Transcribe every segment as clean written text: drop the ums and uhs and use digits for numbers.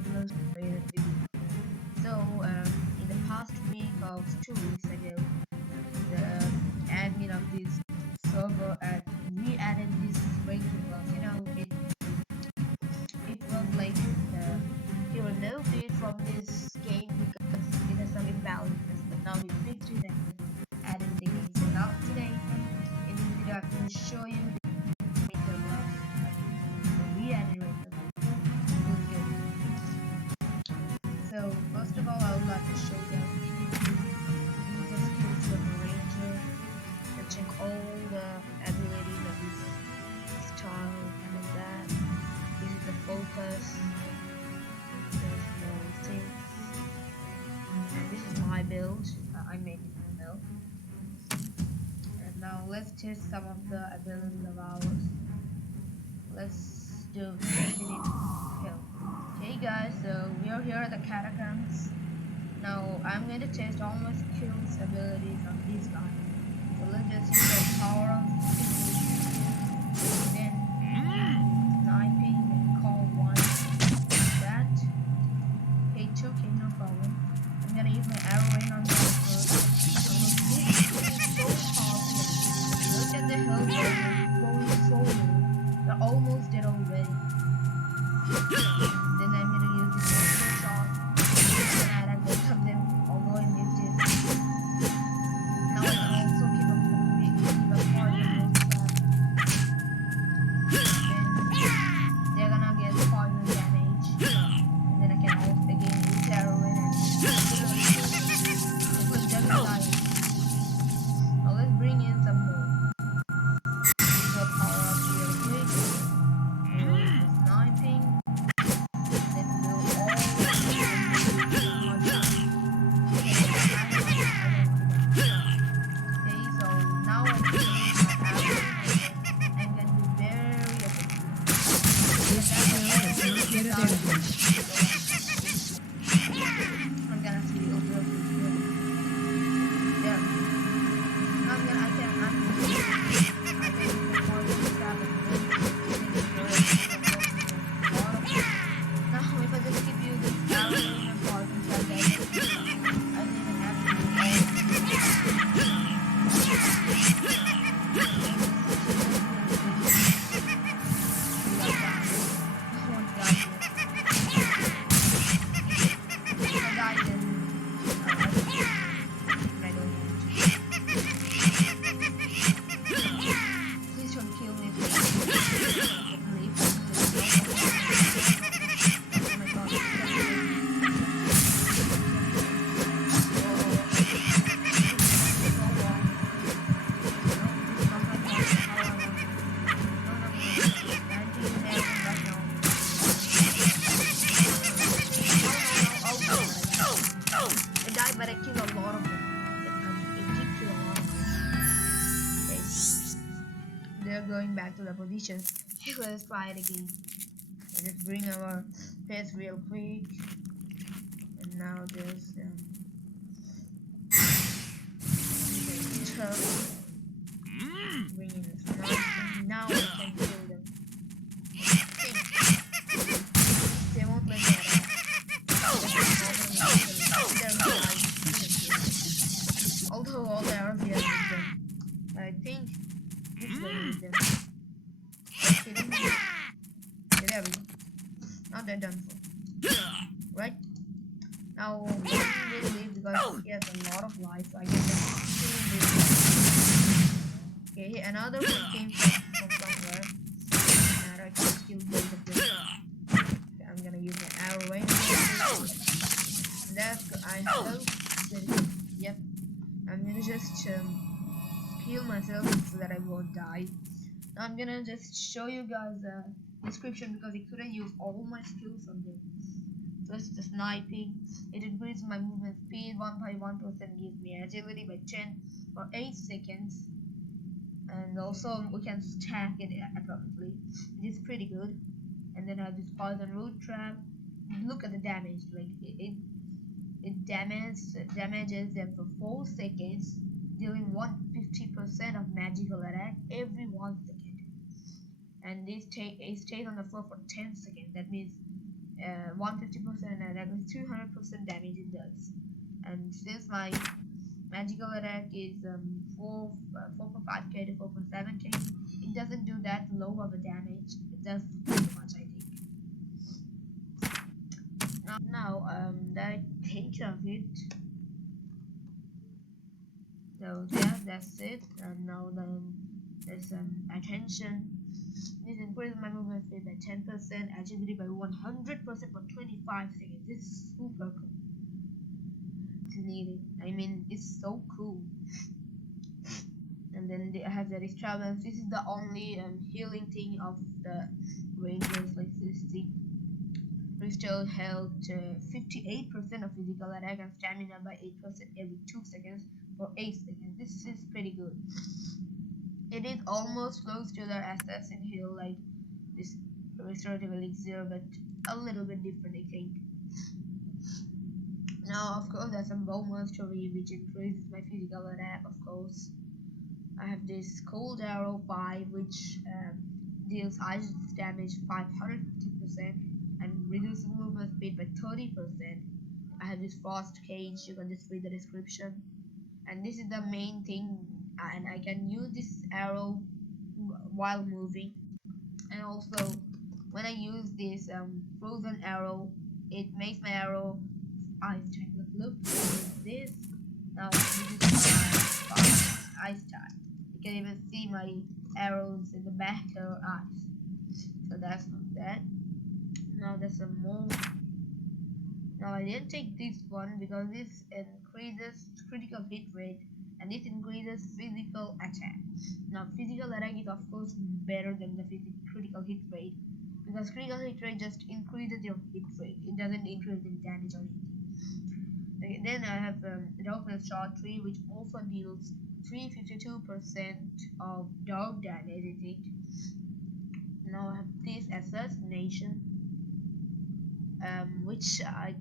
plus RaiderZ. So in the past week of 2 weeks ago, the admin of this server we added this ranking class. It was like he removed it from this game because it has some imbalances. But now we fixed it and added it again. So now today in this video I'm going to show you the ranking class. We added ranking class. So first of all, I would like to show you the skills of the ranger and check all the abilities of this style and all that. This is the focus. There's no things. And this is my build. I made this build. And now let's test some of the abilities of ours. Let's do infinite kill. Hey guys, so we are here at the catacombs. Now I'm going to test all my skills abilities on this guy. So let's just use the power of then sniping and call one that. Okay, 2K, no problem. I'm gonna use my arrow rain on the first. This is so powerful. Look at the health going so low. They're almost dead already. Then I'm gonna use this one shot and I both of them, although I missed it. Now I can also keep up the part of then they're gonna get poison damage. And then I can also again use heroin and it was just like. Now let's bring in some more. So power up real quick. Sniping. Then we'll all okay, so now I'm going to be very I'm gonna see over there. I can more than now if I just give you this arrow and poison stab, I don't even have to do please don't kill me. But I killed a lot of them. I did kill a lot of them. Okay. They're going back to the position. Let's try it again. Let's bring our pets real quick. And now there's bring in the sniper. Now I can kill them. They won't let me although all the arrows here is them. I think this is going to be them. There we go. Now they're done for. Right? Now one will leave because he has a lot of life, so I guess okay, another one came from somewhere. And I can kill both of them. Okay, I'm gonna use my arrow range. That's good. I hope. Yep. I'm gonna just heal myself so that I won't die. Now I'm gonna just show you guys the description because I couldn't use all my skills on this. First, the sniping. It increases my movement speed 1 by 1%, gives me agility by 10 for 8 seconds. And also we can stack it apparently, which is pretty good. And then I have this poison root trap. Look at the damage, like it damages them for 4 seconds, dealing 150% of magical attack every 1 second. And it stays on the floor for 10 seconds. That means 150% attack with 200% damage it does. And since my magical attack is 4.5k to 4.7k, it doesn't do that low of a damage. It does pretty much, I think. Now that I think of it, so yeah, that's it. And now then there's attention. This increases my movement speed by 10%, agility by 100% for 25 seconds. This is super cool. It's needed. I mean, it's so cool. And then I have the extravagance. This is the only healing thing of the rangers, like this thing. Restore health 58% of physical attack and stamina by 8% every 2 seconds for 8 seconds. This is pretty good. It is almost close to the assassin heal, like this restorative elixir, but a little bit different, I think. Now, of course, there's some bow mastery, which increases my physical attack, of course. I have this cold arrow 5, which deals highest damage 550% and reduces movement speed by 30%. I have this frost cage, you can just read the description. And this is the main thing, and I can use this arrow while moving. And also, when I use this frozen arrow, it makes my arrow ice type. Look, this. Now this is my ice type. You can even see my arrows in the back or eyes. So that's not that. Now there's some more. Now I didn't take this one because this increases critical hit rate and this increases physical attack. Now physical attack is of course better than the critical hit rate because critical hit rate just increases your hit rate. It doesn't increase in damage or anything. Okay, then I have darkness shot 3, which also deals 352% of dark damage, I think. Now I have this assassination, which I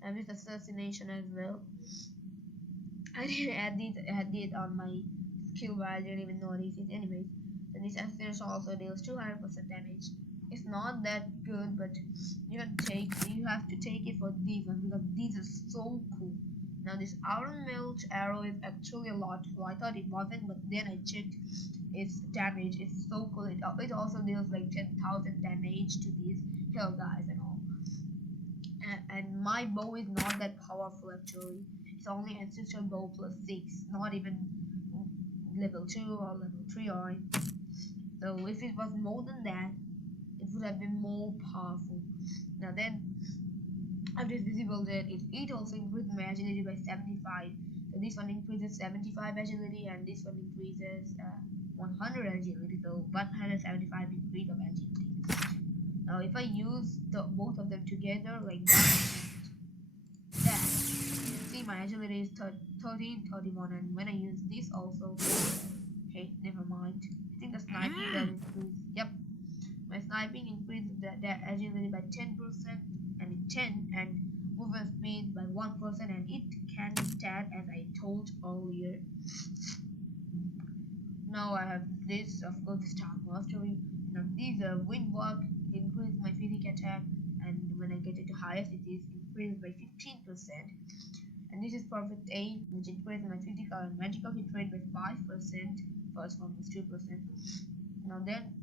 have this assassination as well. I didn't add it on my skill, but I didn't even notice it anyways. And this assassination also deals 200% damage. It's not that good, but you have to take it for these ones because these are so cool. Now this iron melt arrow is actually a lot cool. I thought it wasn't, but then I checked its damage. It's so cool. It also deals like 10,000 damage to these hill guys and all. And my bow is not that powerful actually. It's only ancestral bow plus 6, not even level 2 or level 3 or anything. So if it was more than that, it would have been more powerful. Now then, after this visible dead, it also increases my agility by 75. So this one increases 75 agility and this one increases 100 agility. So 175 increase of agility. Now if I use both of them together like that, you can see my agility is 13, 31, and when I use this also, okay, never mind. I think the sniping does increase. Yep. My sniping increases the agility by 10% and 10 and movement speed by 1% and it can stat as I told earlier. Now I have this, of course, star mastery. Now these are wind walk, it increases my physical attack, and when I get it to highest, it is increased by 15%. And this is perfect aim, which increases my physical and magical hit rate by 5%. First one was 2%. Now then,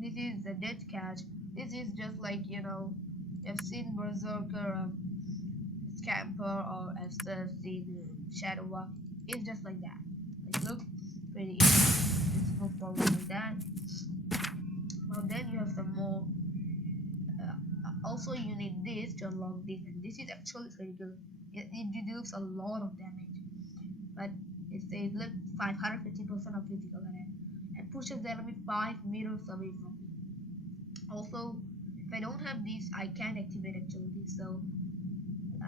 this is the death catch. This is just like, you've seen Berserker, Scamper, or I've seen Shadow Walk. It's just like that. Like, look, pretty easy. Let's move forward with that. Well, then you have some more. Also, you need this to unlock this, and this is actually pretty good. It deals a lot of damage, but it says look 550% of physical attack and pushes the enemy 5 meters away from me. Also, if I don't have this, I can't activate actually. So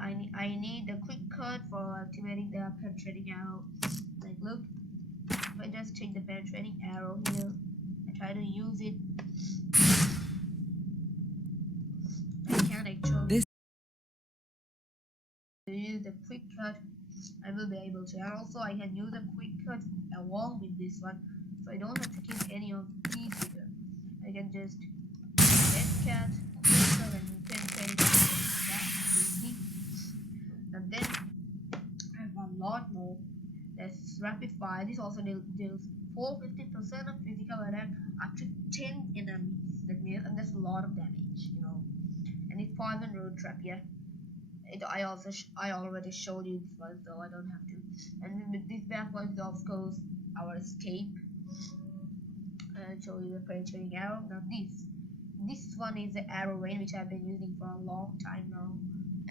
I need a quick cut for activating the penetrating arrow. Like look, if I just take the penetrating arrow here, I try to use it. I can't actually use the quick cut. I will be able to, and also I can use a quick cut along with this one, so I don't have to keep any of these here. I can just get cat quicker and you can kill it that easy. And then I have a lot more. There's rapid fire. This also deals 450% of physical attack up to 10 enemies. That means, and that's a lot of damage, you know. And it's poison road trap, yeah. I already showed you this one, so I don't have to. And with this back one is of course our escape. Show you the penetrating arrow. Now this one is the arrow rain, which I've been using for a long time now,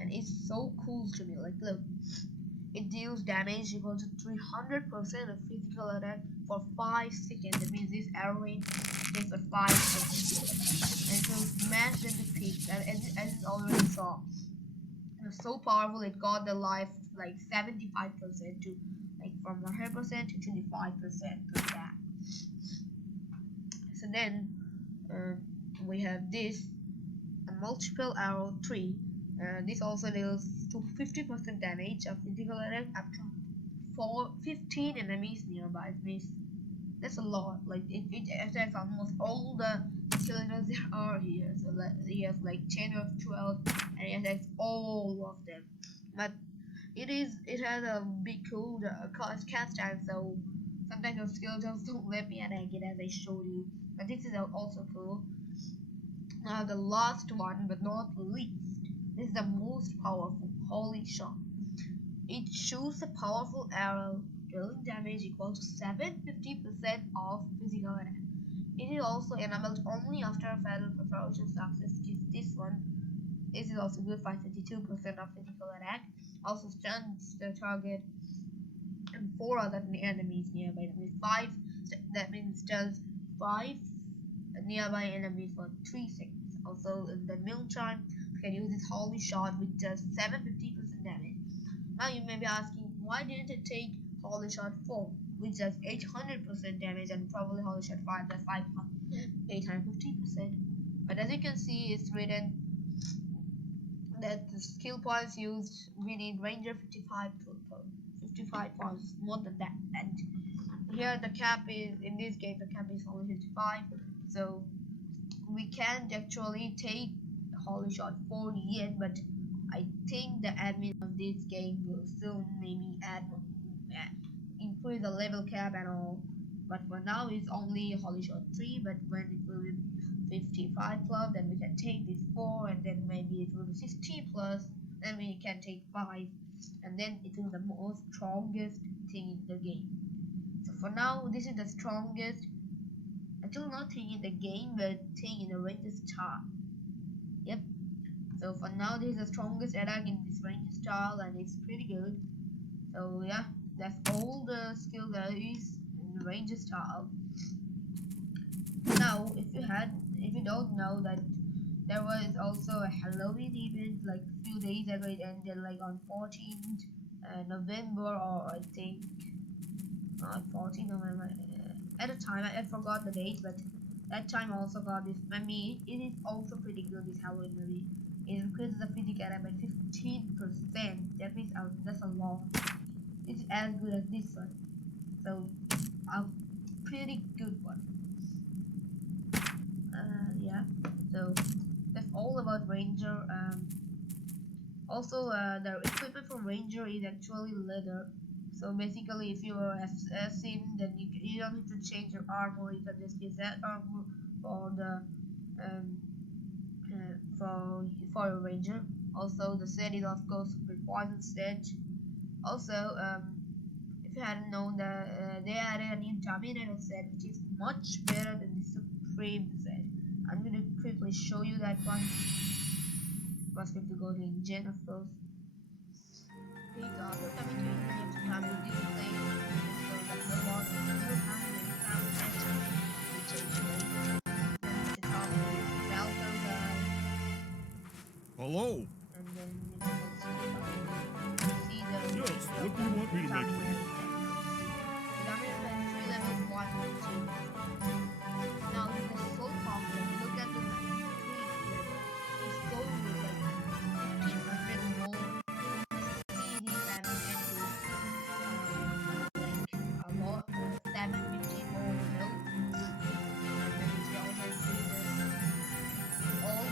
and it's so cool to me. Like, look, it deals damage equal to 300% of physical attack for 5 seconds. That means this arrow rain takes for 5 seconds, and it will smash them to pieces. And as you already saw, it was so powerful. It got the life like 75% to like from 100% to 25%. Like that. So then we have this a multiple arrow tree. This also deals to 50% damage of physical attack up to 15 enemies nearby. It means that's a lot. Like it attacks almost all the skeletons there are here. So he has like 10 or 12, and he attacks all of them. But it has a big cool cast time, so sometimes those skeletons don't let me attack it as I showed you. But this is also cool. Now the last one, but not least, this is the most powerful. Holy shot! It shoots a powerful arrow, dealing damage equal to 750% of physical attack. It is also enabled only after a fatal preparation success. This one. This is also good, 552% of physical attack. Also stuns the target and 4 other enemies nearby. That means stuns 5 nearby enemies for 3 seconds. Also in the meantime, you can use this holy shot with just 750% damage. Now you may be asking, why didn't it take holy shot 4 which does 800% damage, and probably holy shot 5 does 850%. But as you can see, it's written that the skill points used, we need ranger 55 points, more than that. And here the cap is, in this game the cap is only 55, so we can't actually take holy shot 4 yet, but I think the admin of this game will soon maybe increase the level cap and all. But for now it's only holy shot 3, but when it will be 55 plus, then we can take this 4, and then maybe it will be 60 plus, then we can take 5, and then it is the most strongest thing in the game. So for now, this is the strongest, actually not thing in the game, but thing in the RaiderZ style. Yep. So for now, this is the strongest attack in this RaiderZ style, and it's pretty good. So yeah, that's all the skill values in the RaiderZ style. Now, if you don't know that there was also a Halloween event like a few days ago, it ended like on 14th November, or I think 14th November. At the time, I forgot the date, but that time I also got this. I mean, it is also pretty good, this Halloween movie. It increases the physical attack by 15%. That means that's a lot. It's as good as this one, so a pretty good one. Yeah, so that's all about Ranger. Also, the equipment for Ranger is actually leather. So basically, if you are assassin, then you don't need to change your armor. You can just use that armor for the for your Ranger. Also, the set is of course super poison set. Also, if you hadn't known that they added a new Terminator set, which is much better than the Supreme set. I'm going to quickly show you that one. First we have to go to engine, of course. These are coming to you have to come to this thing. So that's the one. Hello. And then you can see the Yes, what do you want me to make for you? The Terminator has 3 levels, 1 and 2. Now this is so popular. Look at the level. It's so good, like 1500 more CDs and like a lot, 750 more health. And then it's all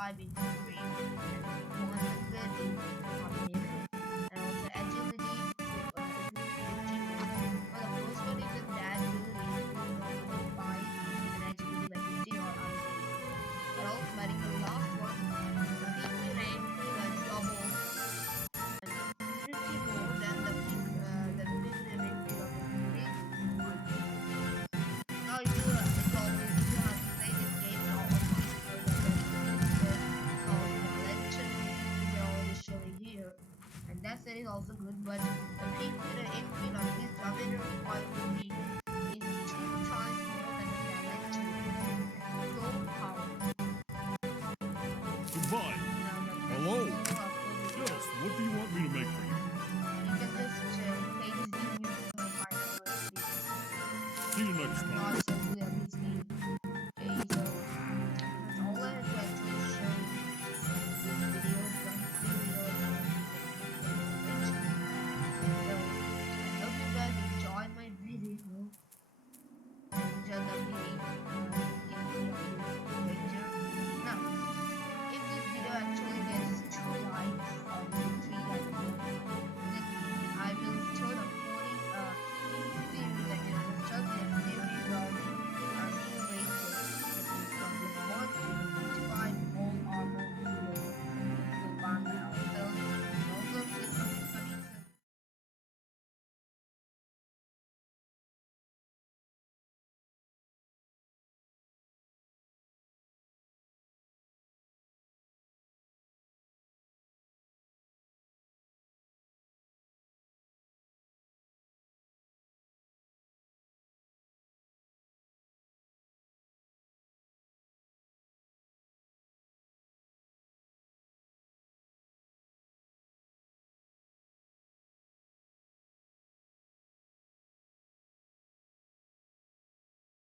high being supreme, and one ability combination, and also agility lifting. Well, the first one is that ability to fight and agility like lifting or unloading. But also, but in the last one, the peak range double and 50 more than the peak range of agility. Now it's always if you have played this game, you always know that there's a feature called the legend they're always showing here. And that set is also good, but the peak with the HP of this Ravener 5